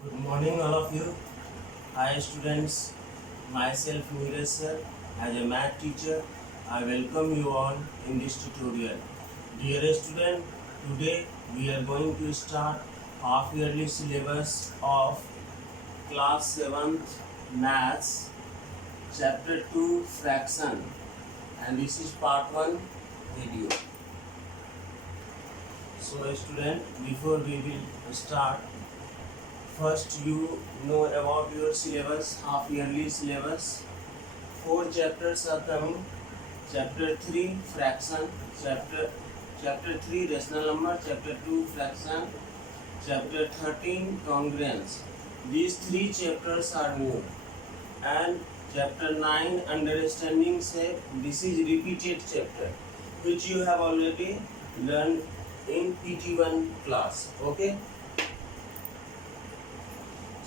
Good morning, all of you. Hi, students. Myself, Neeraj sir. As a math teacher, I welcome you all in this tutorial. Dear student, today we are going to start half-yearly syllabus of class 7th Maths, chapter 2 fraction, and this is part 1 video. So, student, before we will start, first you know about your syllabus, half yearly syllabus. Four chapters are coming. Chapter 3 fraction, chapter 3 rational number, chapter 2 fraction, chapter 13 congruence. These three chapters are new. And chapter 9 understanding shape, this is repeated chapter which you have already learned in PT1 class. Okay.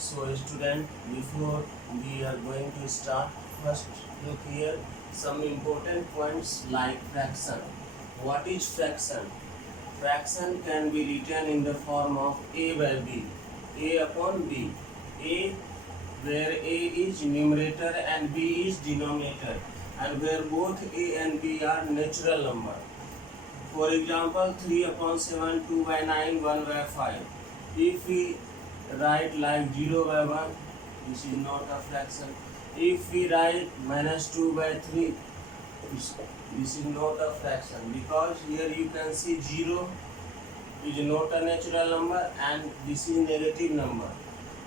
So student, before we are going to start, first look here some important points like fraction. What is fraction? Fraction can be written in the form of a by b, a upon b. A where a is numerator and b is denominator, and where both a and b are natural number. For example, 3 upon 7, 2 by 9, 1 by 5. If we write like 0 by 1, this is not a fraction. If we write minus 2 by 3, this is not a fraction, because here you can see 0 is not a natural number and this is negative number.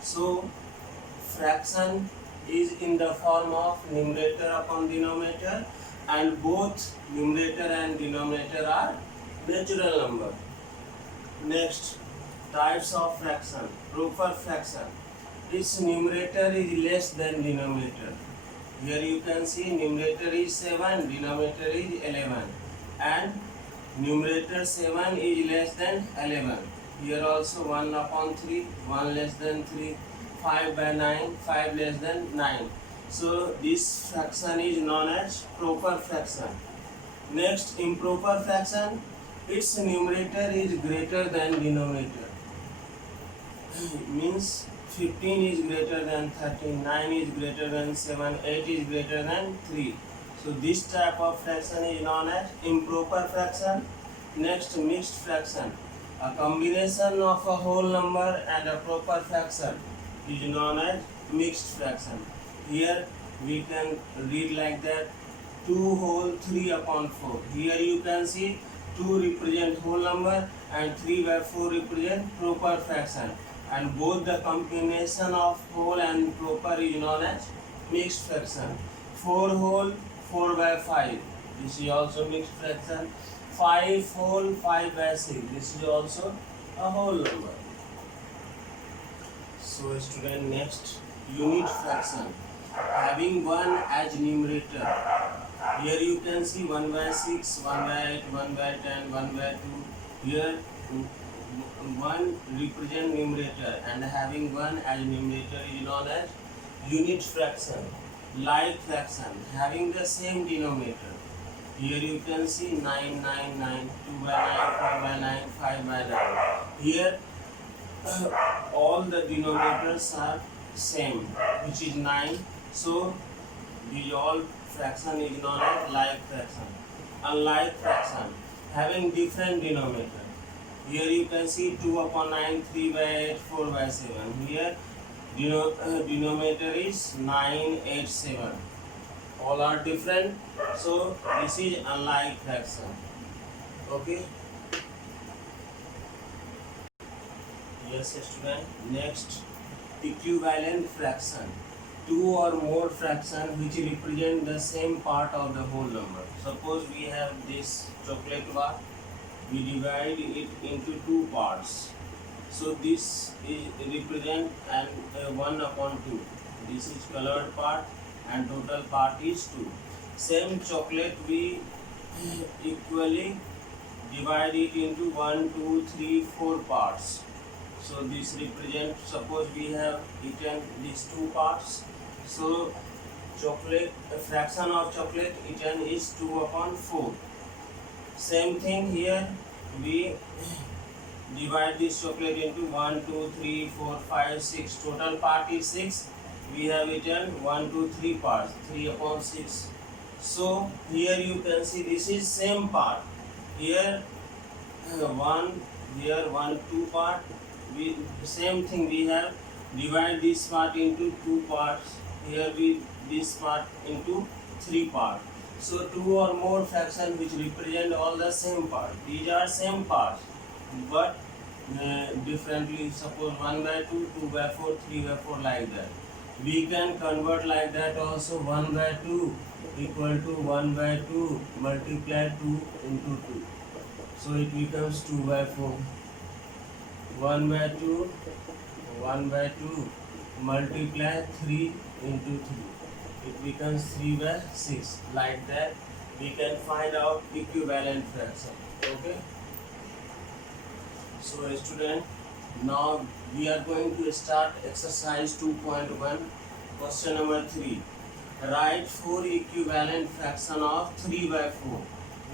So fraction is in the form of numerator upon denominator, and both numerator and denominator are natural number. Next, types of fraction. Proper fraction. Its numerator is less than denominator. Here you can see numerator is 7, denominator is 11, and numerator 7 is less than 11. Here also 1 upon 3, 1 less than 3, 5 by 9, 5 less than 9. So this fraction is known as proper fraction. Next, improper fraction, its numerator is greater than denominator. Means 15 is greater than 13, 9 is greater than 7, 8 is greater than 3. So this type of fraction is known as improper fraction. Next, mixed fraction. A combination of a whole number and a proper fraction is known as mixed fraction. Here we can read like that: 2 whole 3 upon 4. Here you can see 2 represent whole number and 3 by 4 represent proper fraction, and both the combination of whole and proper is known as mixed fraction. 4 whole 4 by 5, this is also mixed fraction. 5 whole 5 by 6, this is also a whole number. So student, next, unit fraction. Having 1 as numerator. Here you can see 1 by 6, 1 by 8, 1 by 10, 1 by 2. Here 1 represent numerator, and having 1 as numerator is known as unit fraction. Like fraction, having the same denominator. Here you can see 9, 9, 9, 2 by 9, 4 by 9, 5 by 9. Here all the denominators are same, which is 9. So these all fraction is known as like fraction. Unlike fraction, having different denominator. Here you can see 2 upon 9, 3 by 8, 4 by 7. Here denominator is 9, 8, 7. All are different. So this is unlike fraction. Okay. Yes, student. Next, equivalent fraction. 2 or more fraction which represent the same part of the whole number. Suppose we have this chocolate bar, we divide it into 2 parts. So this is represent and 1 upon 2. This is colored part and total part is 2. Same chocolate we equally divide it into 1, 2, 3, 4 parts. So this represent, suppose we have eaten these 2 parts. So chocolate, a fraction of chocolate eaten is 2 upon 4. Same thing here, we divide this chocolate into 1 2 3 4 5 6. Total part is 6. We have written 1 2 3 parts, 3 upon 6. So here you can see this is same part. Here one, here 1 2 part. We same thing, we have divide this part into 2 parts. Here we this part into 3 parts. So 2 or more fraction which represent all the same part. These are same parts, but differently. Suppose 1 by 2, 2 by 4, 3 by 4, like that. We can convert like that also. 1 by 2 equal to 1 by 2 multiply 2 into 2. So it becomes 2 by 4. 1 by 2, 1 by 2 multiply 3 into 3. It becomes 3 by 6. Like that we can find out equivalent fraction. Okay. So student, now we are going to start exercise 2.1. Question number 3. Write 4 equivalent fraction of 3 by 4.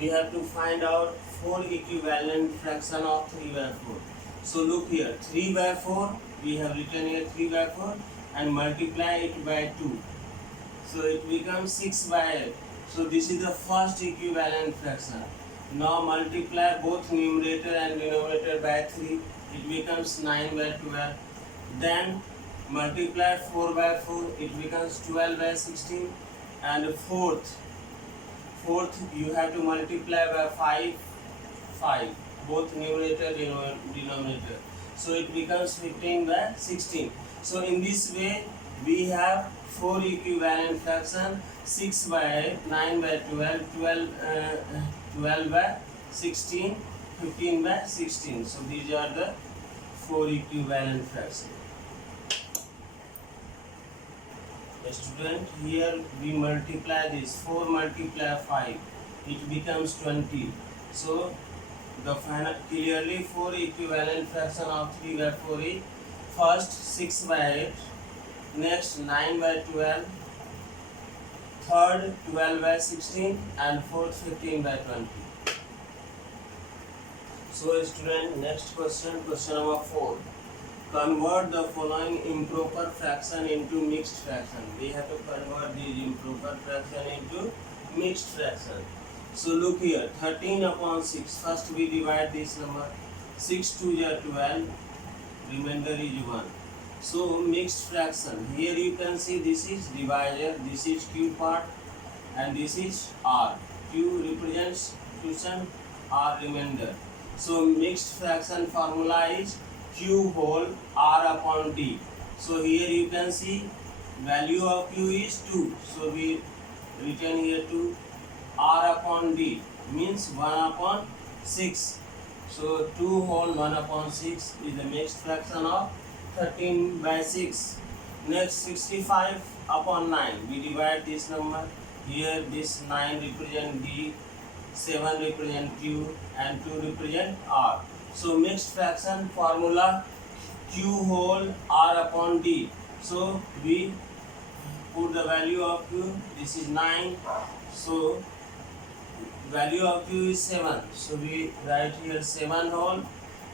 We have to find out 4 equivalent fraction of 3 by 4. So look here, 3 by 4, we have written here 3 by 4 and multiply it by 2. So it becomes 6 by 8. So this is the first equivalent fraction. Now multiply both numerator and denominator by 3. It becomes 9 by 12. Then multiply 4 by 4. It becomes 12 by 16. And fourth you have to multiply by 5. Both numerator denominator. So it becomes 15 by 16. So in this way we have 4 equivalent fraction. 6 by 8, 9 by 12, 12 by 16, 15 by 16. So these are the 4 equivalent fractions. Student, here we multiply this. 4 multiply 5, it becomes 20. So the final clearly 4 equivalent fraction of 3 by 4 is first 6 by 8, next 9 by 12, third 12 by 16, and fourth 15 by 20. So student, next question number 4. Convert the following improper fraction into mixed fraction. We have to convert these improper fraction into mixed fraction. So look here, 13 upon 6. First we divide this number. 6 2 is 12, remainder is 1. So mixed fraction. Here you can see this is divisor, this is Q part, and this is R. Q represents quotient, R remainder. So mixed fraction formula is Q whole R upon D. So here you can see value of Q is 2. So we written here 2. R upon D means 1 upon 6. So 2 whole 1 upon 6 is the mixed fraction of 13 by 6. Next 65 upon 9. We divide this number. Here this 9 represent D, 7 represent Q, and 2 represent R. So mixed fraction formula Q whole R upon D. So we put the value of Q. This is 9. So value of Q is 7. So we write here 7 whole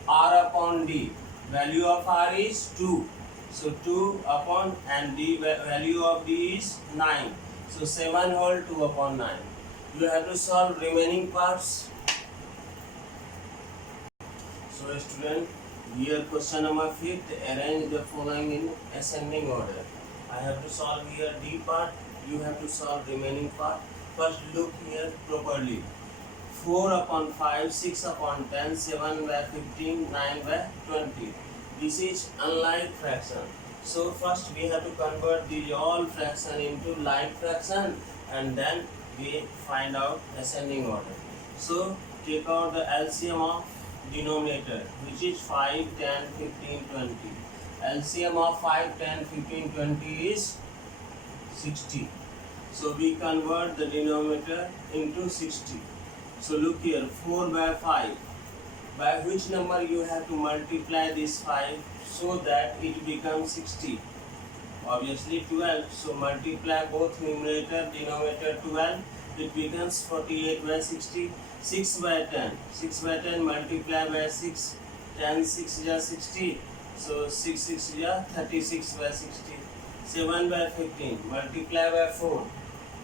R upon D. Value of R is 2. So 2 upon, and D value of D is 9. So 7 whole 2 upon 9. You have to solve remaining parts. So student, here question number 5. Arrange the following in ascending order. I have to solve here D part. You have to solve remaining part. First look here properly. 4 upon 5, 6 upon 10, 7 by 15, 9 by 20. This is unlike fraction. So first we have to convert these all fraction into like fraction, and then we find out ascending order. So take out the LCM of denominator, which is 5, 10, 15, 20. LCM of 5, 10, 15, 20 is 60. So we convert the denominator into 60. So look here, 4 by 5. By which number you have to multiply this 5 so that it becomes 60? Obviously 12. So multiply both numerator, denominator 12. It becomes 48 by 60. 6 by 10. 6 by 10 multiply by 6. 10 6 is 60. So 6 6 is 36 by 60. 7 by 15 multiply by 4,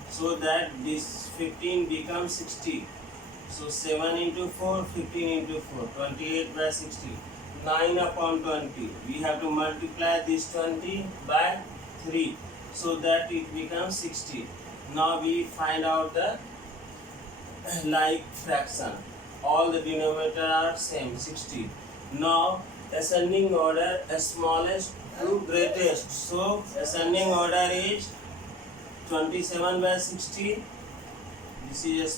so that this 15 becomes 60. So 7 into 4, 15 into 4, 28 by 60. 9 upon 20. We have to multiply this 20 by 3, so that it becomes 60. Now we find out the like fraction. All the denominator are same, 60. Now ascending order, smallest to greatest. So ascending order is 27 by 60. This is a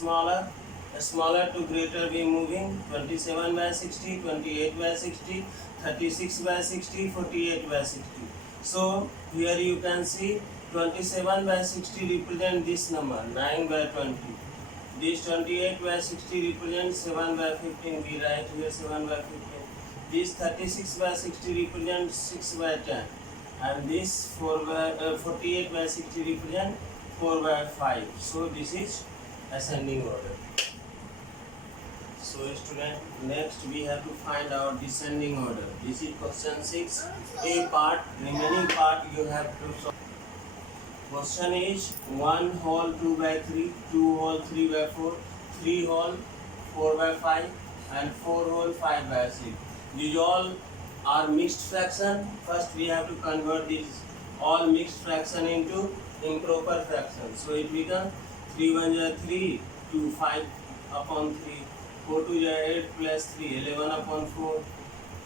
smaller to greater we moving. 27 by 60, 28 by 60, 36 by 60, 48 by 60. So here you can see 27 by 60 represent this number, 9 by 20. This 28 by 60 represents 7 by 15. We write here 7 by 15. This 36 by 60 represents 6 by 10. And this 48 by 60 represents 4 by 5. So this is ascending order. So student, next we have to find out descending order. This is question 6. A part, remaining part you have to solve. Question is 1 whole 2 by 3, 2 whole 3 by 4, 3 whole 4 by 5 and 4 whole 5 by 6. These all are mixed fraction. First we have to convert these all mixed fraction into improper fraction. So it becomes 3 1 is 3, 2 5 upon 3, 4 2 is 8 plus 3, 11 upon 4,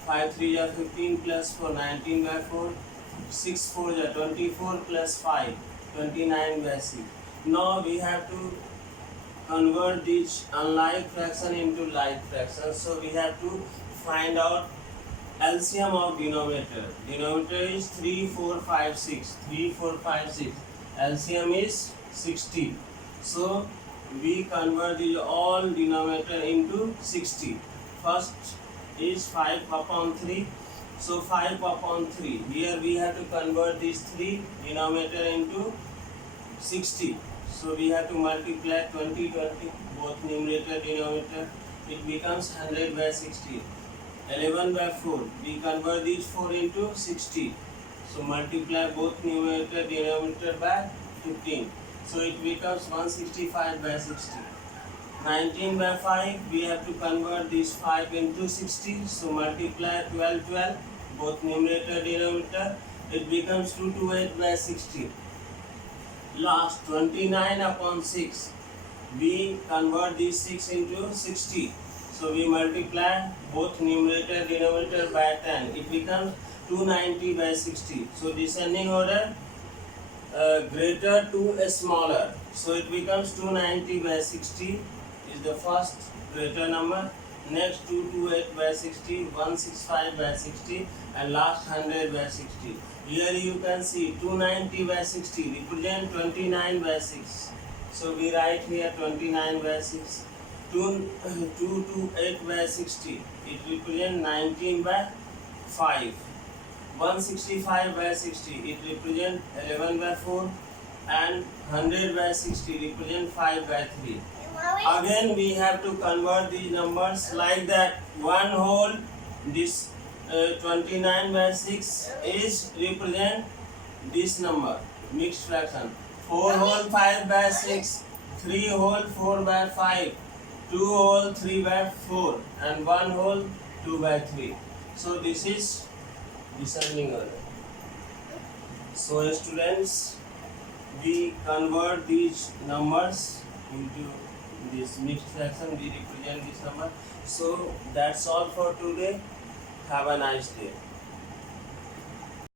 5 3 is 15 plus 4, 19 by 4, 6 4 is 24 plus 5, 29 by 6. Now we have to convert this unlike fraction into like fraction. So we have to find out LCM of denominator. Denominator is 3 4 5 6. 3 4 5 6. LCM is 60. So we convert the all denominator into 60. First is 5 upon 3. So 5 upon 3. Here we have to convert this 3 denominator into 60. So we have to multiply 20 20 both numerator denominator. It becomes 100 by 60. 11 by 4. We convert these 4 into 60. So multiply both numerator denominator by 15. So it becomes 165 by 60. 19 by 5. We have to convert this 5 into 60. So multiply 12 12 both numerator denominator. It becomes 228 by 60. Last 29 upon 6. We convert this 6 into 60. So we multiply both numerator denominator by 10. It becomes 290 by 60. So descending order, greater to smaller. So it becomes 290 by 60 is the first greater number. Next 228 by 60, 165 by 60 and last 100 by 60. Here you can see 290 by 60 represent 29 by 6. So we write here 29 by 6. 228 by 60, it represents 19 by 5. 165 by 60, it represents 11 by 4 and 100 by 60 represents 5 by 3. Again we have to convert these numbers like that. 1 whole, this 29 by 6 is represent this number, mixed fraction. 4 whole 5 by 6, 3 whole 4 by 5, 2 whole 3 by 4 and 1 whole 2 by 3. So this is descending order. So students, we convert these numbers into this mixed fraction. We represent this number. So that's all for today. Have a nice day.